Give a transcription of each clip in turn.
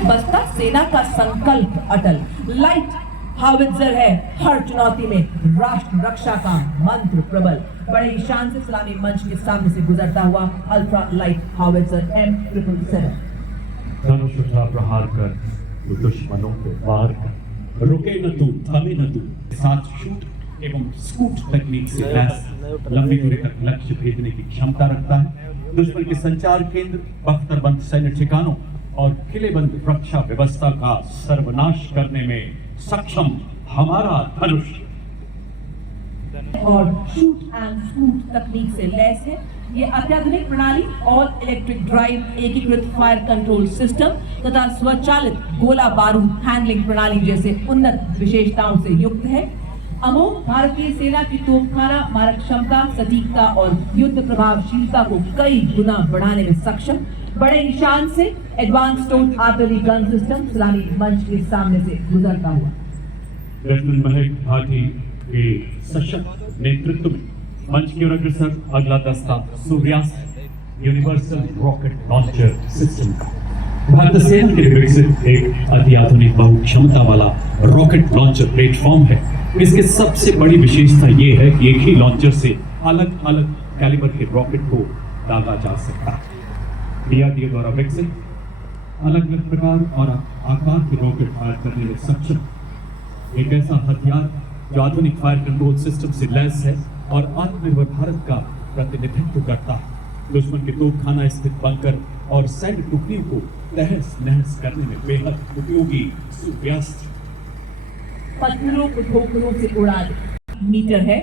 में बसता सेना का संकल्प अटल। लाइट हावित्जर है हर चुनौती में राष्ट्र रक्षा का मंत्र प्रबल। बड़े ही शान से सलामी मंच के सामने से गुजरता हुआ अल्ट्रा लाइट हावित्जर M777। धनुष उठा प्रहार कर, वो दुश्मनों को वार कर, रुके न तू, थमे न तू। साथ शूट एवं स्कूट तकनीक से लैस लंबी दूरी तक लक्ष्य भेजने की क्षमता रखता है। दुश्मन के संचार केंद्र, बख्तरबंद सैन्य ठिकानों और किलेबंद रक्षा व्यवस्था का सर्वनाश करने में सक्षम हमारा धनुष। और शूट एंड स्कूट तकनीक से लैस है ये अत्याधुनिक प्रणाली। ऑल इलेक्ट्रिक ड्राइव, एकीकृत फायर कंट्रोल सिस्टम तथा स्वचालित गोला बारूद हैंडलिंग प्रणाली जैसे उन्नत विशेषताओं से युक्त है। अमोघ भारतीय सेना की तोपखाना मारक क्षमता, सटीकता और युद्ध प्रभावशीलता को कई गुना बढ़ाने में सक्षम। बड़े निशान से advance tone artillery gun system सलामी मंच के सामने से गुजरता हुआ। लेफ्टिनेंट महक भाटी के सशक्त नेतृत्व में मंच की ओर अग्रसर अगला दस्ता सूर्यास्त यूनिवर्सल रॉकेट लॉन्चर सिस्टम का। भारतीय सेना के लिए विकसित एक अति आधुनिक बहुक्षमता वाला रॉकेट लॉन्चर प्लेटफॉर्म है। इसकी सबसे बड़ी विशेषता ये है कि एक ही लॉन्चर से अलग अलग कैलिबर के रॉकेट को दागा जा सकता है। DRDO द्वारा विकसित अलग अलग प्रकार और आकार के रॉकेट फायर करने में सक्षम एक ऐसा हथियार जो आधुनिक फायर कंट्रोल सिस्टम से लैस है और आत्मनिर्भर भारत का प्रतिनिधित्व करता है। दुश्मन के तोपखाना स्थित बंकर और सैन्य टुकड़ियों को तहस नहस करने में बेहद उपयोगी सूर्यास्त्र। पत्थरों को ठोकरों से उड़ा दे मीटर है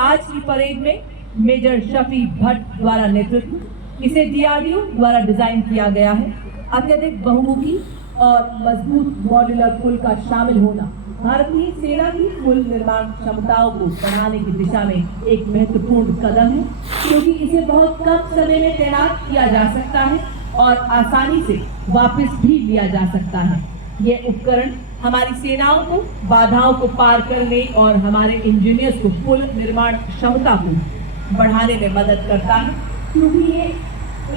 आज की परेड में मेजर शफी भट्ट द्वारा नेतृत्व। इसे DRDO द्वारा डिजाइन किया गया है। अत्यधिक बहुमुखी और मजबूत मॉड्यूलर पुल का शामिल होना भारतीय सेना की पुल निर्माण क्षमताओं को बढ़ाने की दिशा में एक महत्वपूर्ण कदम है, क्योंकि इसे बहुत कम समय में तैनात किया जा सकता है और आसानी से वापस भी लिया जा सकता है। ये उपकरण हमारी सेनाओं को बाधाओं को पार करने और हमारे इंजीनियर्स को पुल निर्माण क्षमता को बढ़ाने में मदद करता है, क्योंकि ये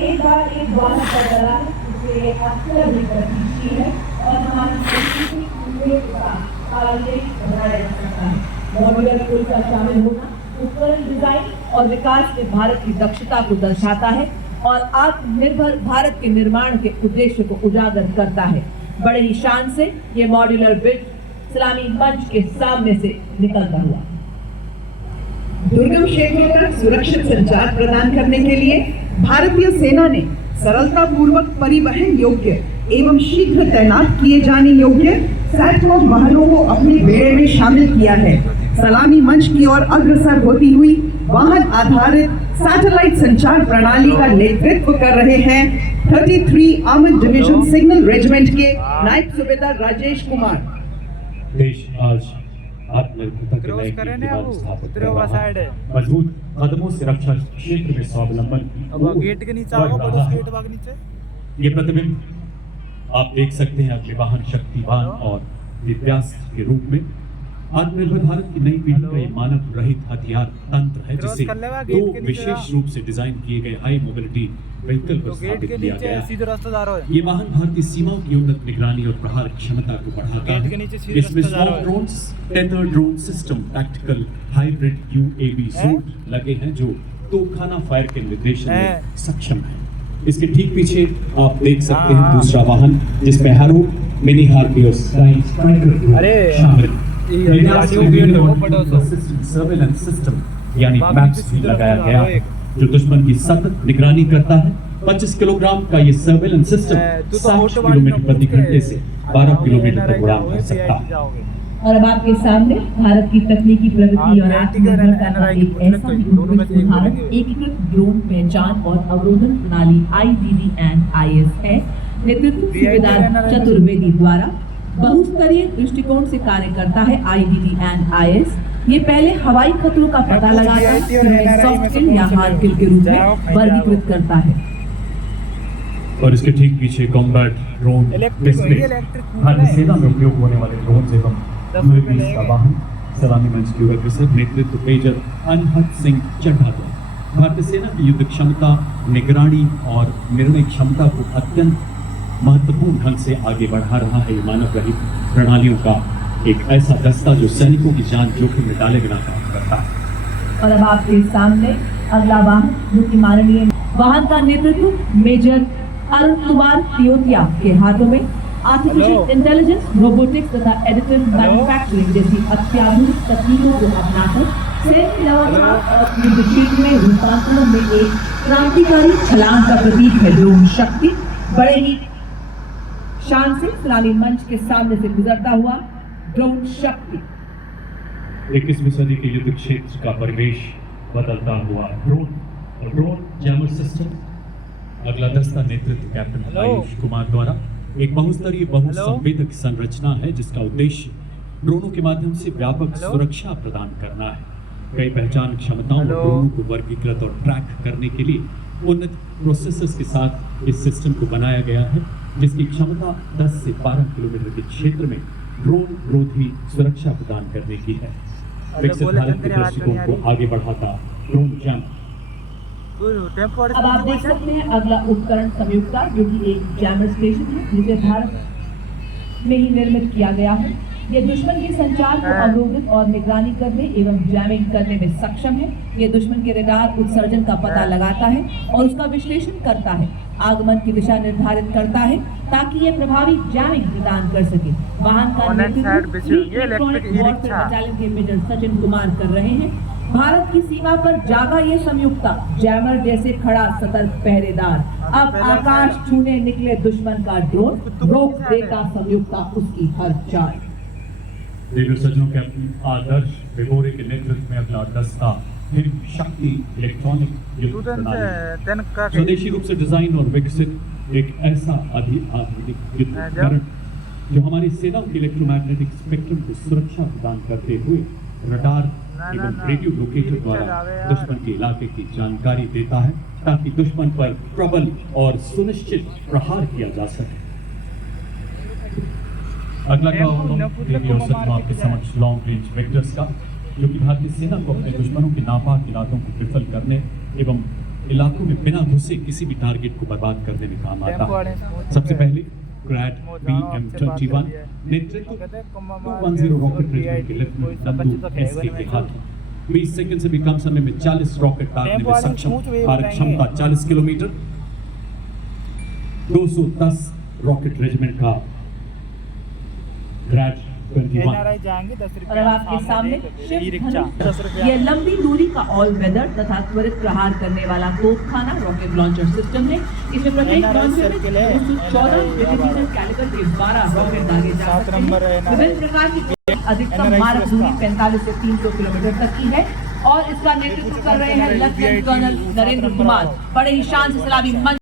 एक बार एक वाहन पर चला है, इसलिए अत्यधिक गतिशील है और हमारी संस्कृति पूरे के साथ तालमेल बनाया जा सकता है। मॉड्यूलर पुल का शामिल होना उपकरण डिजाइन और विकास में भारत की दक्षता को दर्शाता है और आत्मनिर्भर भारत के निर्माण के उद्देश्य को उजागर करता है। बड़े ही शान से ये मॉड्यूलर ब्रिज सलामी मंच के सामने से निकलता हुआ। दुर्गम क्षेत्रों तक सुरक्षित संचार प्रदान करने के लिए भारतीय सेना ने सरलता पूर्वक परिवहन योग्य एवं शीघ्र तैनात किए जाने योग्य सैटेलाइट वाहनों को अपने बेड़े में शामिल किया है। सलामी मंच की ओर अग्रसर होती हुई वाहन आधारित सैटेलाइट संचार प्रणाली का नेतृत्व कर रहे हैं 33 आर्मड डिवीजन सिग्नल रेजिमेंट के नायब सूबेदार राजेश कुमार। देश आज आत्मनिर्भरता के नए कीर्तिमान स्थापित कर रहा है। मजबूत कदमों से रक्षा क्षेत्र में स्वावलंबन की गेट के नीचे आओ, बड़ो गेट भाग नीचे। ये प्रतिबिंब आप देख सकते हैं अगले वाहन शक्तिवान और दिव्यास्त्र के रूप में। आत्मनिर्भर भारत की नई पीढ़ी का ये मानव रहित हथियार तंत्र है, जिसे दो विशेष रूप से डिजाइन किए गए हाई मोबिलिटी व्हीकल पर स्थापित किया गया है। ये वाहन भारतीय सीमाओं की उन्नत निगरानी और प्रहार क्षमता को बढ़ाता है। इसमें smoke drones, tether drone system, tactical hybrid UAV suit लगे हैं जो तोपखाना फायर के निर्देशन में सक्षम है। इसके ठीक पीछे आप देख सकते हैं दूसरा वाहन जिसमें हैरो, मिनी हार्पी और स्ट्राइकर शामिल सर्वेलेंस सिस्टम यानी मैप्स भी लगाया गया है, जो दुश्मन की सतत निगरानी करता है। 25 किलोग्राम का ये सर्वेलेंस सिस्टम 60 किलोमीटर प्रति घंटे से 12 किलोमीटर तक उड़ान भर सकता है। और अब आपके सामने भारत की तकनीकी प्रगति और आत्मनिर्भरता का एक ऐसा ही उत्कृष्ट उदाहरण एकीकृत ड्रोन पहचान और अवरोधन प्रणाली IDD&IS है। नेतृत्व सूबेदार चतुर्वेदी द्वारा बहुस्तरीय दृष्टिकोण से कार्य करता है। IDD&IS ये पहले हवाई खतरों का पता लगाता है, फिर सॉफ्ट किल या हार्ड किल के रूप में वर्गीकृत करता है। और इसके ठीक पीछे कॉम्बैट ड्रोन डिस्प्ले, भारतीय सेना में उपयोग होने वाले ड्रोन एवं UAVs का वाहन सलामी मंच की ओर से नेतृत्व मेजर अनहद सिंह चड्ढा द्वारा भारतीय सेना की युद्ध क्षमता, निगरानी और निर्णय क्षमता को अत्यंत महत्वपूर्ण ढंग से आगे बढ़ा रहा है। मानव रहित प्रणालियों का एक ऐसा दस्ता जो सैनिकों की जान जोखिम में डाले बिना काम करता है। और अब आपके सामने अगला वाहन, जो कि माननीय वाहन का नेतृत्व मेजर अरुण कुमार तियोतिया के हाथों में आर्टिफिशियल इंटेलिजेंस, रोबोटिक्स तथा एडिटिव मैन्युफैक्चरिंग जैसी अत्याधुनिक तकनीकों को अपनाकर सैन्य नवाचार और युद्ध क्षेत्र में रूपांतरण में एक क्रांतिकारी छलांग का प्रतीक है। ड्रोन शक्ति बड़े ही शान से सलामी मंच के सामने से गुजरता हुआ ड्रोन शक्ति 21वीं सदी के युद्ध क्षेत्र का परिवेश बदलता हुआ ड्रोन जैमर सिस्टम। अगला दस्ता नेतृत्व कैप्टन आयुष कुमार द्वारा एक बहुस्तरीय बहुसंवेदक संरचना है, जिसका उद्देश्य ड्रोनों के माध्यम से व्यापक सुरक्षा प्रदान करना है। कई पहचान क्षमताओं और ड्रोनों को वर्गीकृत और ट्रैक करने के लिए उन्नत प्रोसेसर्स के साथ इस सिस्टम को बनाया गया है, जिसकी क्षमता 10 से 12 किलोमीटर के क्षेत्र में ड्रोन विरोधी सुरक्षा प्रदान करने की है। विकसित भारत के दृष्टिकोण को आगे बढ़ाता ड्रोन जैमर। अब आप देख सकते हैं अगला उपकरण संयुक्ता, जो कि एक जैमर स्टेशन है, जिसे भारत में ही निर्मित किया गया है। यह दुश्मन के संचार को अवरोधित और निगरानी करने एवं जैमिंग करने में सक्षम है। यह दुश्मन के रडार उत्सर्जन का पता लगाता है और उसका विश्लेषण करता है, आगमन की दिशा निर्धारित करता है ताकि यह प्रभावी जैमिंग प्रदान कर सके। वाहन का नेतृत्व इलेक्ट्रॉनिक वॉरफेयर बटालियन के मेजर सचिन कुमार कर रहे हैं। भारत की सीमा पर जागा ये संयुक्ता जैमर जैसे खड़ा सतर्क पहरेदार। अब आकाश छूने निकले दुश्मन का ड्रोन, रोक देगा संयुक्ता उसकी हर चाल। देवीर सज्जनों, कैप्टन आदर्श विबोरे के नेतृत्व में अगला दस्ता हिम शक्ति इलेक्ट्रॉनिक युद्ध प्रणाली। स्वदेशी रूप से डिजाइन और विकसित एक ऐसा आधुनिक युद्ध उपकरण जो हमारी सेनाओं के इलेक्ट्रोमैग्नेटिक स्पेक्ट्रम को सुरक्षा प्रदान करते हुए रडार एवं रेडियो लोकेटर द्वारा दुश्मन के इलाके की जानकारी देता है, ताकि दुश्मन पर प्रबल और सुनिश्चित प्रहार किया जा सके। अगला देवी और सज्जनों, आपके समक्ष लॉन्ग रेंज वेक्टर्स का, जो कि भारतीय सेना को अपने दुश्मनों के नापाक इरादों को विफल करने एवं इलाकों में बिना घुसे किसी भी टारगेट को बर्बाद करने में काम आता है। सबसे पहले ग्रैड BM-21 नेतृत्व 210 रॉकेट रेजिमेंट के लेफ्टिनेंट नंदू SK के हाथों 20 सेकंड से भी कम समय में 40 रॉकेट दागने में सक्षम। भारत क्षमता 40 किलोमीटर। 210 रॉकेट रेजिमेंट का ग्रैड 21। और अब आपके सामने यह लंबी दूरी का ऑल वेदर तथा त्वरित प्रहार करने वाला तोपखाना रॉकेट लॉन्चर सिस्टम है। इसमें प्रत्येक लॉन्चर में 214 मिलीमीटर कैलिबर के 12 रॉकेट दागे जा सकते हैं। विभिन्न प्रकार की अधिकतम मारक दूरी 45 से 300 किलोमीटर तक की है और इसका नेतृत्व कर रहे हैं लेफ्टिनेंट कर्नल नरेंद्र कुमार। बड़े ही शान से सलामी मंच